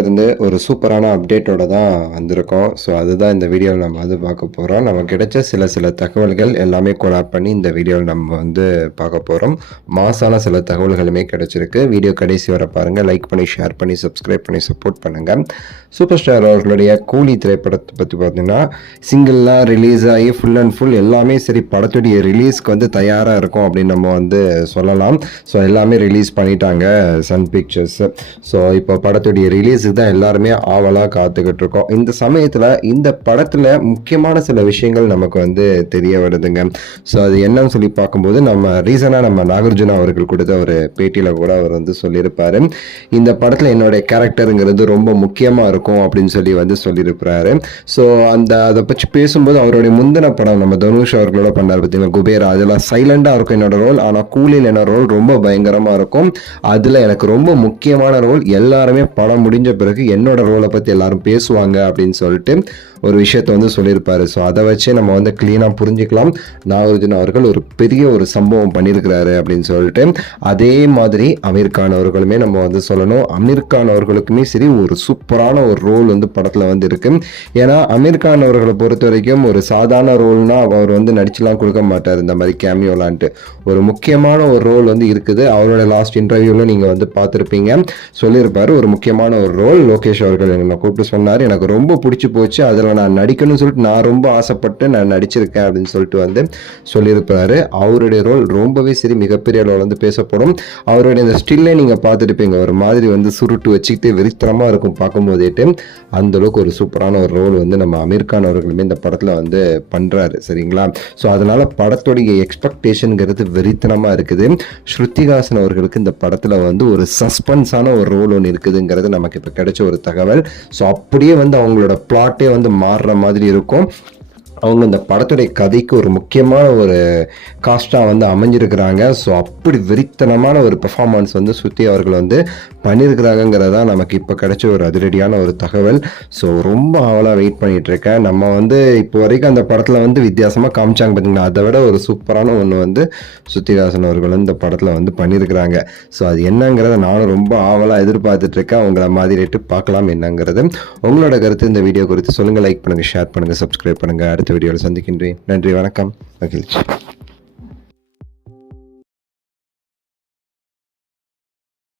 இருந்து ஒரு சூப்பரான அப்டேட்டோட தான் வந்திருக்கோம். ஸோ அதுதான் இந்த வீடியோவில் நம்ம வந்து பார்க்க போகிறோம். நமக்கு கிடைச்ச சில தகவல்கள் எல்லாமே கொலாப் பண்ணி இந்த வீடியோவில் நம்ம வந்து பார்க்க போகிறோம். மாசான சில தகவல்களுமே கிடைச்சிருக்கு. வீடியோ கடைசி வர பாருங்கள். லைக் பண்ணி, ஷேர் பண்ணி, சப்ஸ்கிரைப் பண்ணி சப்போர்ட் பண்ணுங்கள். சூப்பர் ஸ்டார் அவர்களுடைய கூலி திரைப்படத்தை பற்றி பார்த்தீங்கன்னா சிங்கிள்லாம் ரிலீஸ் ஆகி ஃபுல் அண்ட் ஃபுல் எல்லாமே சரி படத்துடைய ரிலீஸ்க்கு வந்து தயாராக இருக்கும் அப்படின்னு நம்ம வந்து சொல்லலாம். ஸோ எல்லாமே ரிலீஸ் பண்ணிட்டாங்க சன் பிக்சர்ஸ். ஸோ இப்போ படத்துடைய ரிலீஸுக்கு தான் எல்லாருமே ஆவலாக காத்துக்கிட்டு இருக்கோம். இந்த சமயத்தில் இந்த படத்தில் முக்கியமான சில விஷயங்கள் நமக்கு வந்து தெரிய வருதுங்க. ஸோ அது என்னன்னு சொல்லி பார்க்கும்போது நம்ம நாகார்ஜுனா அவர்கள் கொடுத்த ஒரு பேட்டியில் கூட அவர் வந்து சொல்லியிருப்பார். இந்த படத்தில் என்னுடைய கேரக்டருங்கிறது ரொம்ப முக்கியமாக இருக்கும் அப்படின்னு சொல்லி வந்து சொல்லியிருப்பாரு. ஸோ அதை பற்றி பேசும்போது அவருடைய முந்தின படம் நம்ம தனுஷ் அவர்களோட பண்ணார் பார்த்தீங்கன்னா குபேரா, அதெல்லாம் சைலண்டாக இருக்கும் என்னோட ரோல். ஆனால் கூலியில் என்னோட ரோல் ரொம்ப பயங்கரமாக இருக்கும். அதில் எனக்கு ரொம்ப முக்கியமான ரோல். எல்லாருமே படம் முடிஞ்ச பிறகு என்னோட ரோலை பற்றி எல்லாரும் பேசுவாங்க அப்படின்னு சொல்லிட்டு ஒரு விஷயத்தை வந்து சொல்லியிருப்பாரு. ஸோ அதை வச்சே நம்ம வந்து கிளீனாக புரிஞ்சுக்கலாம் நாகார்ஜுன அவர்கள் ஒரு பெரிய ஒரு சம்பவம் பண்ணியிருக்கிறாரு அப்படின்னு சொல்லிட்டு. அதே மாதிரி அமீர் கான் அவர்களுமே நம்ம வந்து சொல்லணும். அமீர் கான் அவர்களுக்குமே சரி ஒரு சூப்பரான ஒரு ரோல் வந்து படத்தில் வந்து இருக்கு. ஏன்னா அமீர் கான் அவர்களை பொறுத்த வரைக்கும் ஒரு சாதாரண ரோல்னா அவர் வந்து நடிச்சுலாம் கொடுக்க மாட்டார். இந்த மாதிரி கேமியோலான்ட்டு ஒரு முக்கியமான ஒரு ரோல் வந்து இருக்குது. அவரோட லாஸ்ட் இன்டர்வியூவில் நீங்கள் வந்து பார்த்துருப்பீங்க, சொல்லியிருப்பாரு ஒரு முக்கியமான ஒரு ரோல். லோகேஷ் அவர்கள் என்னை கூப்பிட்டு சொன்னார், எனக்கு ரொம்ப பிடிச்சி போச்சு, அதில் நான் நடிக்கணும்னு சொல்லிட்டு நான் ரொம்ப ஆசைப்பட்டு நான் நடிச்சிருக்கேன் அப்படின்னு சொல்லிட்டு வந்து சொல்லியிருப்பாரு. அவருடைய ரோல் ரொம்பவே சரி மிகப்பெரிய அளவில் வந்து பேசப்படும். அவருடைய இந்த ஸ்டில்லே நீங்கள் பார்த்துருப்பீங்க, ஒரு மாதிரி வந்து சுருட்டு வச்சுக்கிட்டு வெறித்தனமாக இருக்கும் பார்க்கும்போதேட்டு. அந்த அளவுக்கு ஒரு சூப்பரான ஒரு ரோல் வந்து நம்ம அமீர் கான் அவர்களுமே இந்த படத்தில் வந்து பண்ணுறாரு. சரிங்களா? ஸோ அதனால படத்துடைய எக்ஸ்பெக்டேஷனுங்கிறது வெறித்தனமாக இருக்குது. ஸ்ருதிஹாசன் அவர்களுக்கு இந்த படத்தில் வந்து ஒரு சஸ்பென்ஸான ஒரு ரோல் ஒன்று இருக்குதுங்கிறது நமக்கு இப்போ கிடைச்ச ஒரு தகவல். ஸோ அப்படியே வந்து அவங்களோட பிளாட்டே வந்து மாறுற மாதிரி இருக்கும். அவங்க இந்த படத்துடைய கதைக்கு ஒரு முக்கியமான ஒரு காஸ்டாக வந்து அமைஞ்சிருக்கிறாங்க. ஸோ அப்படி வெறித்தனமான ஒரு பெர்ஃபார்மன்ஸ் வந்து ஸ்ருதி அவர்கள் வந்து பண்ணியிருக்கிறாங்கிறதா நமக்கு இப்போ கிடைச்ச ஒரு அதிரடியான ஒரு தகவல். ஸோ ரொம்ப ஆவலாக வெயிட் பண்ணிகிட்டு இருக்கேன். நம்ம வந்து இப்போ வரைக்கும் அந்த படத்தில் வந்து வித்தியாசமாக காமிச்சாங்க பார்த்தீங்கன்னா, அதை விட ஒரு சூப்பரான ஒன்று வந்து ஸ்ருதிஹாசன் அவர்கள் வந்து இந்த படத்தில் வந்து பண்ணியிருக்கிறாங்க. ஸோ அது என்னங்கிறத நானும் ரொம்ப ஆவலாக எதிர்பார்த்துட்டு இருக்கேன். அவங்கள மாதிரி பார்க்கலாம் என்னங்கிறது. உங்களோட கருத்து இந்த வீடியோ குறித்து சொல்லுங்கள். லைக் பண்ணுங்கள், ஷேர் பண்ணுங்கள், சப்ஸ்கிரைப் பண்ணுங்கள். அடுத்த வீடியோவில் சந்திக்கின்றேன். நன்றி, வணக்கம், மகிழ்ச்சி.